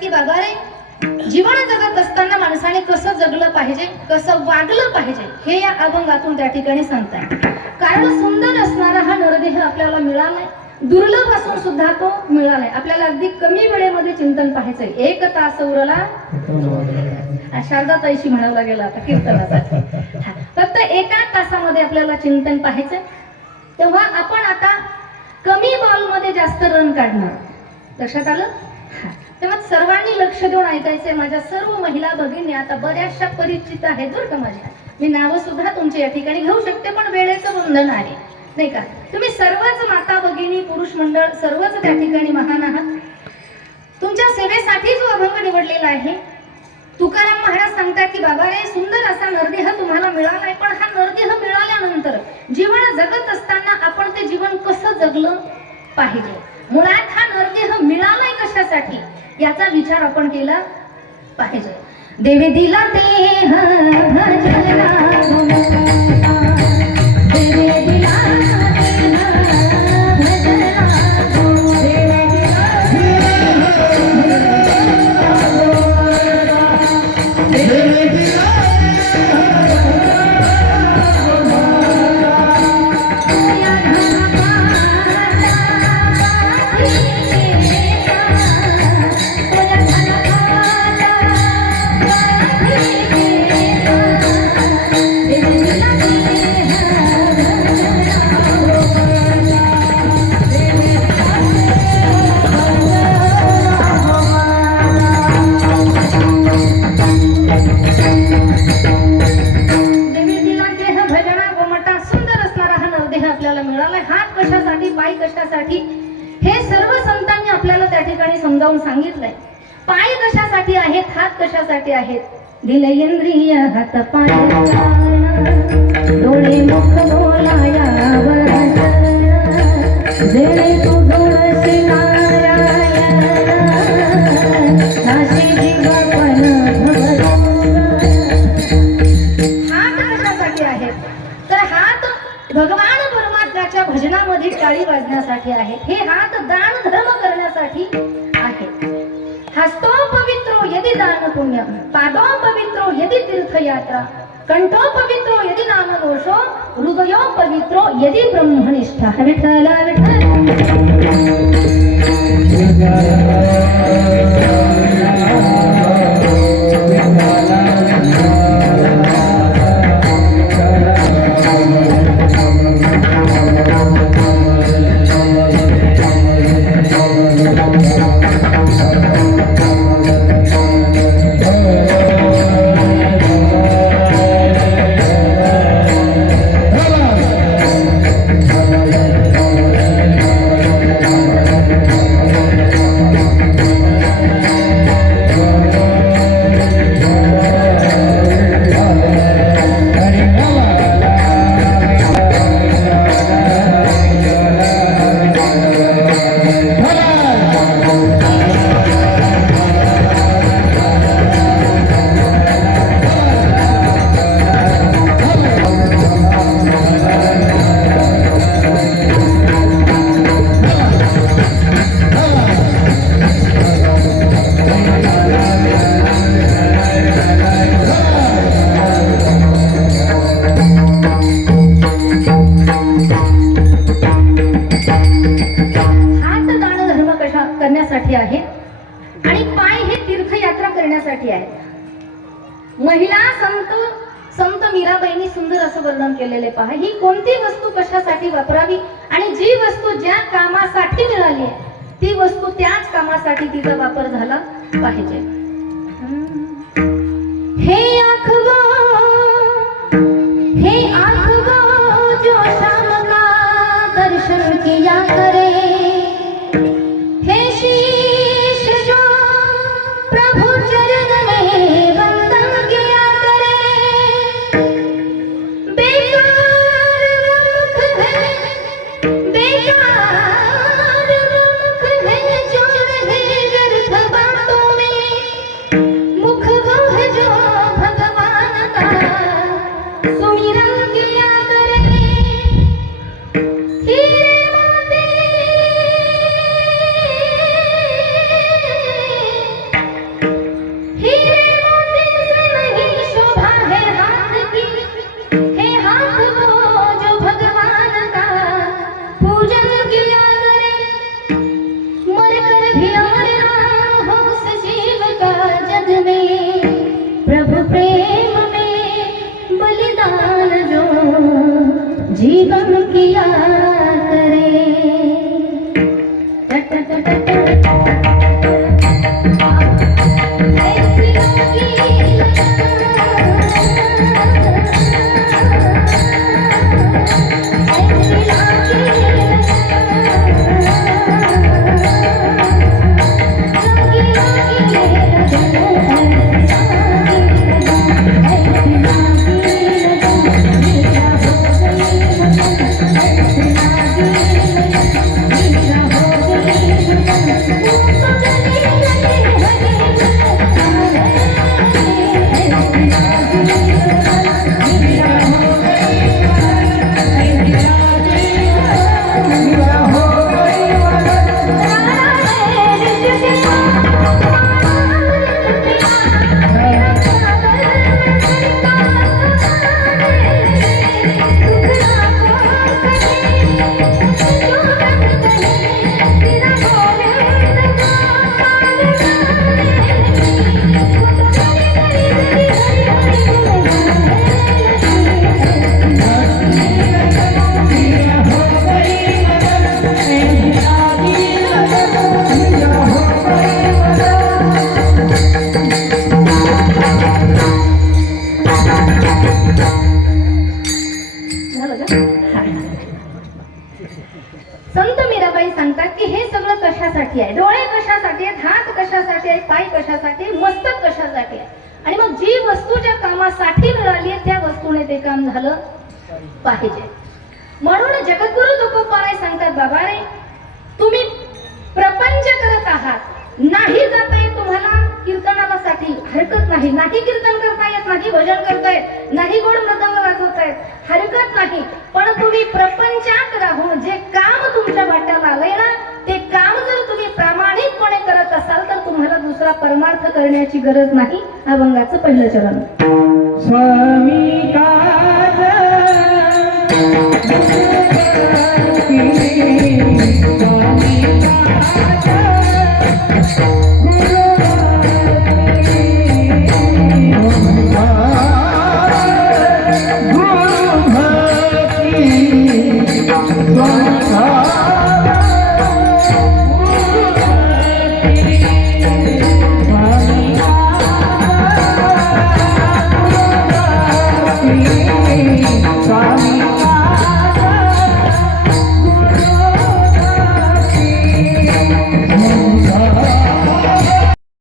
की बाबा रे, जीवन जगत असताना माणसाने कसं जगलं पाहिजे, कसं वागलं पाहिजे, हे या अभंगातून त्या ठिकाणी सांगतात. कारण सुंदर असणारा हा नरदेह आपल्याला मिळालाय, दुर्लभ असून सुद्धा तो मिळालाय. आपल्याला अगदी कमी वेळेमध्ये चिंतन पाहायचंय. 1 तास उरला शारदा ताईशी म्हणावं गेला आता कीर्तनासाठी. फक्त 1 तासामध्ये आपल्याला चिंतन पाहायचंय. तेव्हा आपण आता कमी बॉल मध्ये जास्त रन काढणार. लक्षात आलं? तेव्हा सर्वांनी लक्ष देऊन ऐकायचंय. माझ्या सर्व महिला भगिनी आता बऱ्याचशा परिचित आहेत बरं का माझ्या. मी नावं सुद्धा तुमच्या या ठिकाणी घेऊ शकते, पण वेळेचं बंधन आहे नाही का. तुम्ही सर्वच माता भगिनी, पुरुष मंडळ सर्वच त्या ठिकाणी महान आहात. तुमच्या सेवेसाठी जो अभंग निवडलेला आहे, तुकाराम महाराज सांगतात की बाबा रे, सुंदर असा नरदेह तुम्हाला मिळालाय, पण हा नरदेह मिळाल्यानंतर जीवन जगत असताना आपण ते जीवन कसं जगलं पाहिजे. मुळात हा नरदेह मिळालाय कशासाठी याचा विचार आपण केला पाहिजे. देवी दिला देह भजला समजावून सांगितलंय. पाय कशासाठी आहेत, हात कशासाठी आहेत. दिले इंद्रिय हात पाय डोळे मुख बोलायावर जेणे तू जोडशी नारायण नाशी जीवन हात कशासाठी आहेत तर हात भगवान परमात्म्याच्या भजनामध्ये टाळी वाजण्यासाठी आहेत. हे हात दान धर्म करण्यासाठी आहे. हस्तो पवित्रो यदि दान पुण्य, पादो पवित्रो यदि तीर्थयात्रा, कंठो पवित्रो यदि नाम घोषो, हृदयो पवित्रो यदि ब्रह्मनिष्ठा. विठ्ठल आहे आणि पाय हे तीर्थयात्रा करण्यासाठी आहे. महिला संत मीराबाईंनी सुंदर असं वर्णन केलेले पहा. ही कोणती वस्तू कशासाठी वापरावी आणि जी वस्तू ज्या कामासाठी मिळाली आहे ती वस्तू त्याच कामासाठी तिचा वापर झाला पाहिजे. हे आखवो जो शाम का दर्शन किया करे, सुमिरन किया करे, हीरे मोती संत मीराबाई सांगतात की हे सगळं कशासाठी आहे, डोळे कशासाठी आहेत, हात कशासाठी आहेत, पाय कशासाठी, मस्तक कशासाठी आहे, आणि मग जी वस्तू ज्या कामासाठी मिळाली त्या वस्तूने ते काम झालं पाहिजे. म्हणून जगद्गुरु तुकोबाराय सांगतात, बाबा रे तुम्ही प्रपंच करत आहात, नाही जाता येत तुम्हाला कीर्तनासाठी, हरकत नाही, नाही कीर्तन करता येत, नाही भजन करता येत, नाही गोड मृदंग वाजवता येत, हरकत नाही, पण तुम्ही प्रपंचात राहून जे काम तुमच्या वाट्याला आलंय ना ते काम जर तुम्ही प्रामाणिकपणे करत असाल तर तुम्हाला दुसरा परमार्थ करण्याची गरज नाही. अभंगाचं पहिलं चरण. स्वामी काज स्वामी काज